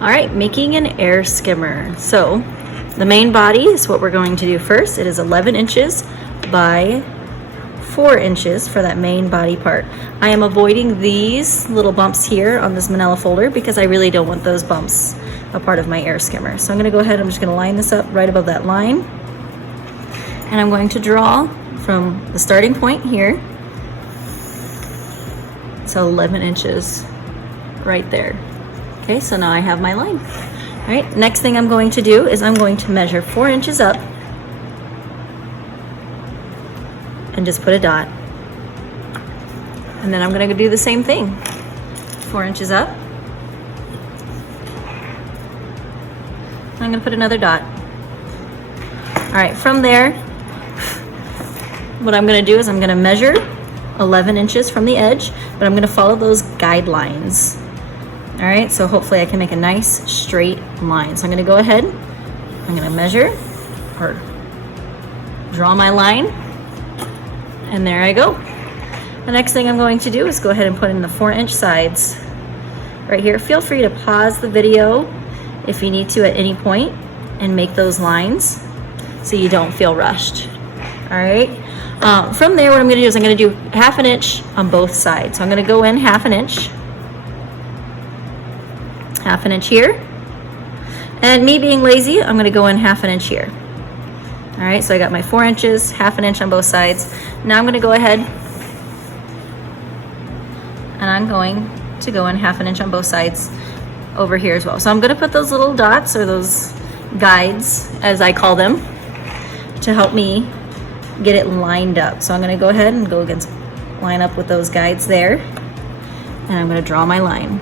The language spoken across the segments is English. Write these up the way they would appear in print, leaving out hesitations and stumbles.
All right, making an air skimmer. So the main body is what we're going to do first. It is 11 inches by 4 inches for that main body part. I am avoiding these little bumps here on this manila folder because I really don't want those bumps a part of my air skimmer. So I'm gonna go ahead, I'm just gonna line this up right above that line. And I'm going to draw from the starting point here. So 11 inches right there. Okay, so now I have my line. All right, next thing I'm going to do is I'm going to measure 4 inches up and just put a dot. And then I'm gonna do the same thing. 4 inches up. I'm gonna put another dot. All right, from there, what I'm gonna do is I'm gonna measure 11 inches from the edge, but I'm gonna follow those guidelines. All right, so hopefully I can make a nice straight line. So I'm gonna go ahead, I'm gonna measure or draw my line, and there I go. The next thing I'm going to do is go ahead and put in the 4-inch sides right here. Feel free to pause the video if you need to at any point and make those lines so you don't feel rushed. All right, from there what I'm gonna do is I'm gonna do 1/2 inch on both sides. So I'm gonna go in 1/2 inch. 1/2 inch here, and me being lazy, I'm going to go in 1/2 inch here. All right, so I got my 4 inches, 1/2 inch on both sides. Now I'm going to go ahead and I'm going to go in 1/2 inch on both sides over here as well. So I'm going to put those little dots, or those guides as I call them, to help me get it lined up. So I'm going to go ahead and line up with those guides there, and I'm going to draw my line.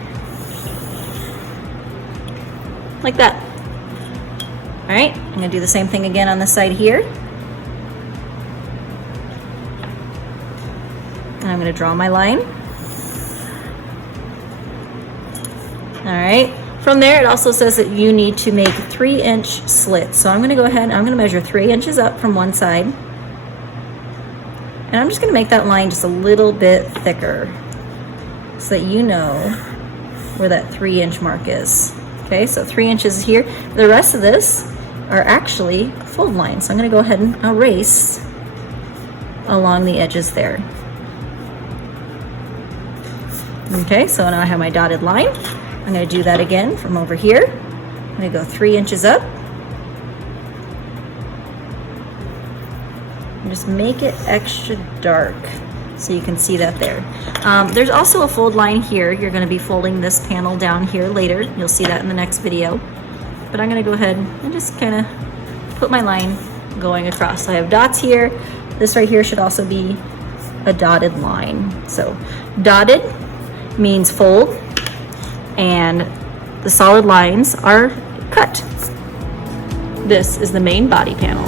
Like that. All right, I'm gonna do the same thing again on the side here. And I'm gonna draw my line. All right, from there it also says that you need to make 3-inch slits. So I'm gonna go ahead and I'm gonna measure 3 inches up from one side. And I'm just gonna make that line just a little bit thicker so that you know where that 3-inch mark is. Okay, so 3 inches here. The rest of this are actually fold lines. So I'm gonna go ahead and erase along the edges there. Okay, so now I have my dotted line. I'm gonna do that again from over here. I'm gonna go 3 inches up. And just make it extra dark so you can see that there. There's also a fold line here. You're gonna be folding this panel down here later. You'll see that in the next video. But I'm gonna go ahead and just kinda put my line going across. So I have dots here. This right here should also be a dotted line. So dotted means fold, and the solid lines are cut. This is the main body panel.